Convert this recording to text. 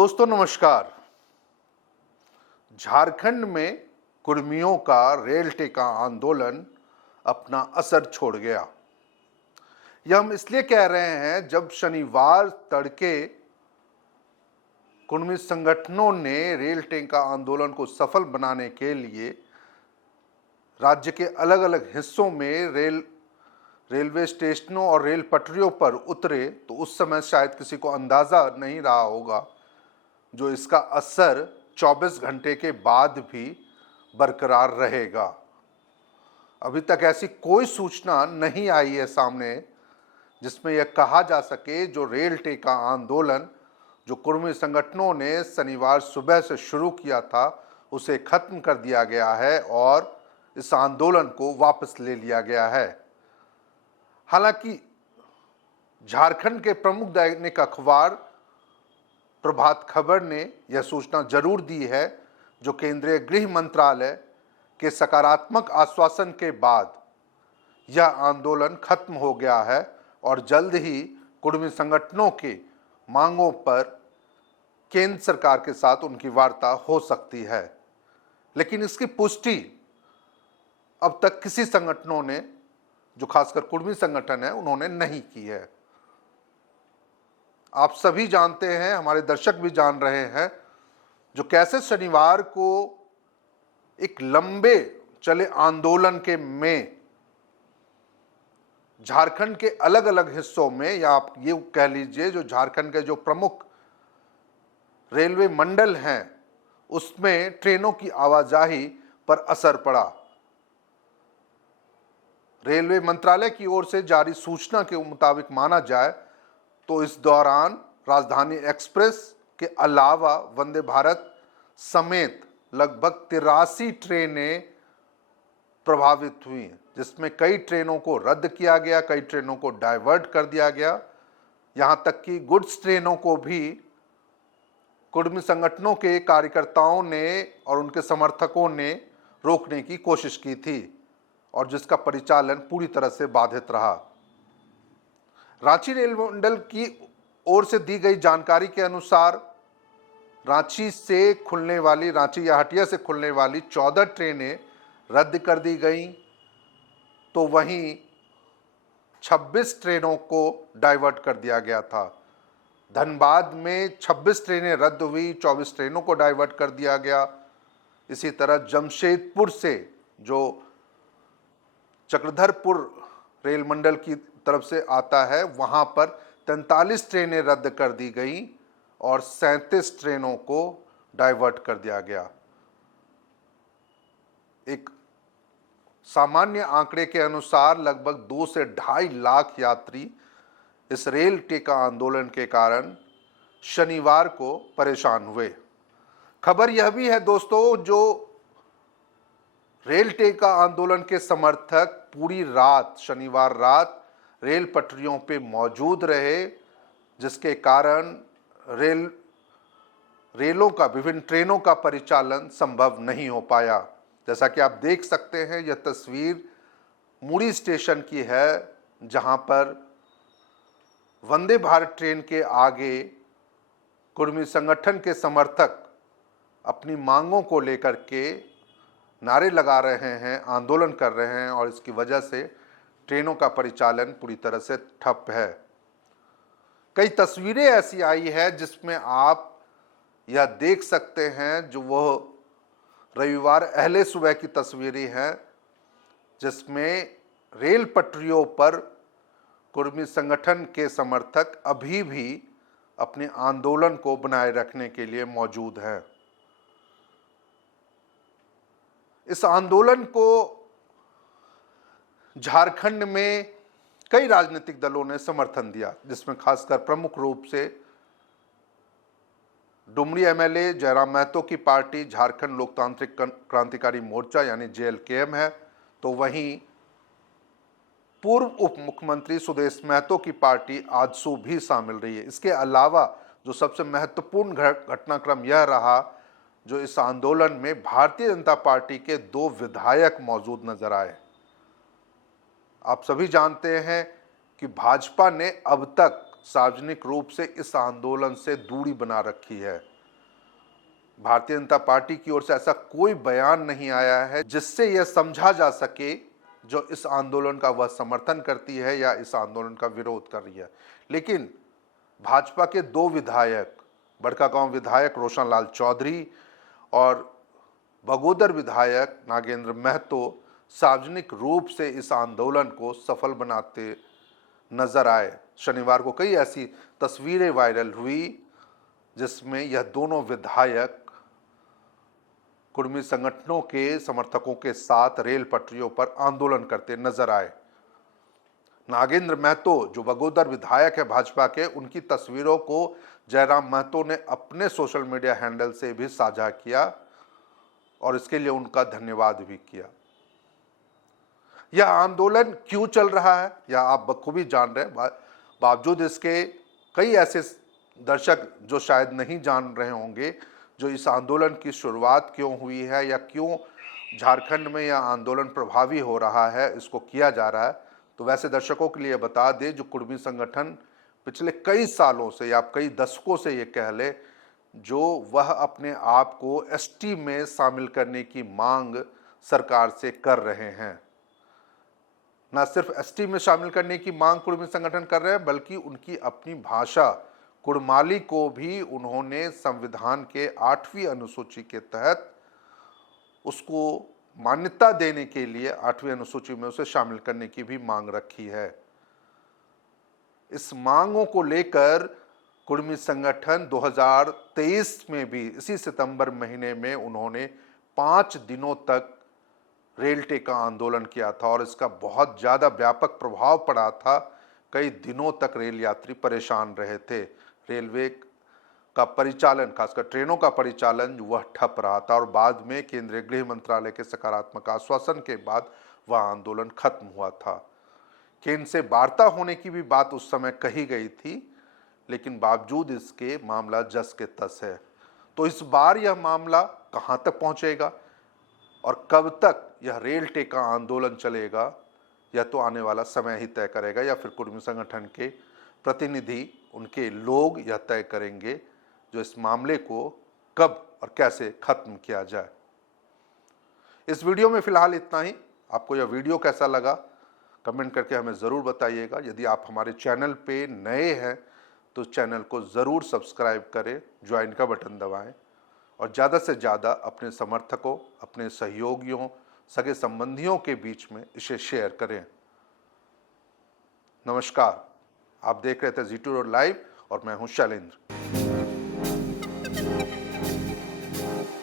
दोस्तों नमस्कार। झारखंड में कुर्मियों का रेल टेका आंदोलन अपना असर छोड़ गया। यह हम इसलिए कह रहे हैं, जब शनिवार तड़के कुर्मी संगठनों ने रेल टेका आंदोलन को सफल बनाने के लिए राज्य के अलग अलग हिस्सों में रेलवे स्टेशनों और रेल पटरियों पर उतरे, तो उस समय शायद किसी को अंदाजा नहीं रहा होगा जो इसका असर 24 घंटे के बाद भी बरकरार रहेगा। अभी तक ऐसी कोई सूचना नहीं आई है सामने जिसमें यह कहा जा सके जो रेल टेका आंदोलन जो कुर्मी संगठनों ने शनिवार सुबह से शुरू किया था उसे खत्म कर दिया गया है और इस आंदोलन को वापस ले लिया गया है। हालांकि झारखंड के प्रमुख दैनिक अखबार प्रभात खबर ने यह सूचना जरूर दी है जो केंद्रीय गृह मंत्रालय के सकारात्मक आश्वासन के बाद यह आंदोलन खत्म हो गया है और जल्द ही कुर्मी संगठनों के मांगों पर केंद्र सरकार के साथ उनकी वार्ता हो सकती है। लेकिन इसकी पुष्टि अब तक किसी संगठनों ने, जो खासकर कुर्मी संगठन है, उन्होंने नहीं की है। आप सभी जानते हैं, हमारे दर्शक भी जान रहे हैं, जो कैसे शनिवार को एक लंबे चले आंदोलन के में झारखंड के अलग अलग हिस्सों में, या आप ये कह लीजिए जो झारखंड के जो प्रमुख रेलवे मंडल हैं उसमें ट्रेनों की आवाजाही पर असर पड़ा। रेलवे मंत्रालय की ओर से जारी सूचना के मुताबिक माना जाए तो इस दौरान राजधानी एक्सप्रेस के अलावा वंदे भारत समेत लगभग 83 ट्रेनें प्रभावित हुई, जिसमें कई ट्रेनों को रद्द किया गया, कई ट्रेनों को डाइवर्ट कर दिया गया। यहां तक कि गुड्स ट्रेनों को भी कुर्मी संगठनों के कार्यकर्ताओं ने और उनके समर्थकों ने रोकने की कोशिश की थी और जिसका परिचालन पूरी तरह से बाधित रहा। रांची रेल मंडल की ओर से दी गई जानकारी के अनुसार रांची या हटिया से खुलने वाली 14 ट्रेनें रद्द कर दी गईं, तो वहीं 26 ट्रेनों को डाइवर्ट कर दिया गया था। धनबाद में 26 ट्रेनें रद्द हुई, 24 ट्रेनों को डाइवर्ट कर दिया गया। इसी तरह जमशेदपुर से, जो चक्रधरपुर रेल मंडल की तरफ से आता है, वहां पर 43 ट्रेनें रद्द कर दी गई और 37 ट्रेनों को डाइवर्ट कर दिया गया। एक सामान्य आंकड़े के अनुसार लगभग 2 से 2.5 लाख यात्री इस रेल टेका आंदोलन के कारण शनिवार को परेशान हुए। खबर यह भी है दोस्तों, जो रेल टेका आंदोलन के समर्थक पूरी रात, शनिवार रात रेल पटरियों पे मौजूद रहे, जिसके कारण रेलों का, विभिन्न ट्रेनों का परिचालन संभव नहीं हो पाया। जैसा कि आप देख सकते हैं, यह तस्वीर मुड़ी स्टेशन की है, जहां पर वंदे भारत ट्रेन के आगे कुर्मी संगठन के समर्थक अपनी मांगों को लेकर के नारे लगा रहे हैं, आंदोलन कर रहे हैं और इसकी वजह से ट्रेनों का परिचालन पूरी तरह से ठप है। कई तस्वीरें ऐसी आई है जिसमें आप यह देख सकते हैं, जो वह रविवार अहले सुबह की तस्वीरें हैं, जिसमें रेल पटरियों पर कुर्मी संगठन के समर्थक अभी भी अपने आंदोलन को बनाए रखने के लिए मौजूद हैं। इस आंदोलन को झारखंड में कई राजनीतिक दलों ने समर्थन दिया, जिसमें खासकर प्रमुख रूप से डुमरी एमएलए जयराम महतो की पार्टी झारखंड लोकतांत्रिक क्रांतिकारी मोर्चा यानी JLKM है, तो वहीं पूर्व उप मुख्यमंत्री सुदेश महतो की पार्टी आजसू भी शामिल रही है। इसके अलावा जो सबसे महत्वपूर्ण घटनाक्रम यह रहा, जो इस आंदोलन में भारतीय जनता पार्टी के 2 विधायक मौजूद नजर आए। आप सभी जानते हैं कि भाजपा ने अब तक सार्वजनिक रूप से इस आंदोलन से दूरी बना रखी है। भारतीय जनता पार्टी की ओर से ऐसा कोई बयान नहीं आया है जिससे यह समझा जा सके जो इस आंदोलन का वह समर्थन करती है या इस आंदोलन का विरोध कर रही है। लेकिन भाजपा के दो विधायक, बड़कागांव विधायक रोशन लाल चौधरी और बगोदर विधायक नागेंद्र महतो सार्वजनिक रूप से इस आंदोलन को सफल बनाते नजर आए। शनिवार को कई ऐसी तस्वीरें वायरल हुई जिसमें यह दोनों विधायक कुर्मी संगठनों के समर्थकों के साथ रेल पटरियों पर आंदोलन करते नजर आए। नागेंद्र महतो जो बगोदर विधायक है भाजपा के, उनकी तस्वीरों को जयराम महतो ने अपने सोशल मीडिया हैंडल से भी साझा किया और इसके लिए उनका धन्यवाद भी किया। यह आंदोलन क्यों चल रहा है या आप बखूबी जान रहे हैं। बावजूद इसके कई ऐसे दर्शक जो शायद नहीं जान रहे होंगे जो इस आंदोलन की शुरुआत क्यों हुई है या क्यों झारखंड में यह आंदोलन प्रभावी हो रहा है, इसको किया जा रहा है। तो वैसे दर्शकों के लिए बता दें, जो कुर्मी संगठन पिछले कई सालों से या कई दशकों से ये कह ले, जो वह अपने आप को एसटी में शामिल करने की मांग सरकार से कर रहे हैं। न सिर्फ एसटी में शामिल करने की मांग कुर्मी संगठन कर रहे हैं, बल्कि उनकी अपनी भाषा कुड़माली को भी उन्होंने संविधान के 8वीं अनुसूची के तहत उसको मान्यता देने के लिए 8वीं अनुसूची में उसे शामिल करने की भी मांग रखी है। इस मांगों को लेकर कुर्मी संगठन 2023 में भी इसी सितंबर महीने में उन्होंने 5 दिनों तक रेल टेका आंदोलन किया था और इसका बहुत ज़्यादा व्यापक प्रभाव पड़ा था। कई दिनों तक रेल यात्री परेशान रहे थे। रेलवे का परिचालन, खासकर ट्रेनों का परिचालन, वह ठप रहा था और बाद में केंद्रीय गृह मंत्रालय के सकारात्मक आश्वासन के बाद वह आंदोलन खत्म हुआ था। केंद्र से वार्ता होने की भी बात उस समय कही गई थी, लेकिन बावजूद इसके मामला जस के तस है। तो इस बार यह मामला कहां तक पहुंचेगा और कब तक यह रेल टेका आंदोलन चलेगा, यह तो आने वाला समय ही तय करेगा, या फिर कुर्मी संगठन के प्रतिनिधि, उनके लोग यह तय करेंगे जो इस मामले को कब और कैसे खत्म किया जाए। इस वीडियो में फिलहाल इतना ही। आपको यह वीडियो कैसा लगा कमेंट करके हमें ज़रूर बताइएगा। यदि आप हमारे चैनल पे नए हैं तो चैनल को ज़रूर सब्सक्राइब करें, ज्वाइन का बटन दबाएं और ज़्यादा से ज़्यादा अपने समर्थकों, अपने सहयोगियों, सगे संबंधियों के बीच में इसे शेयर करें। नमस्कार, आप देख रहे थे जी2 लाइव और मैं हूं शैलेंद्र।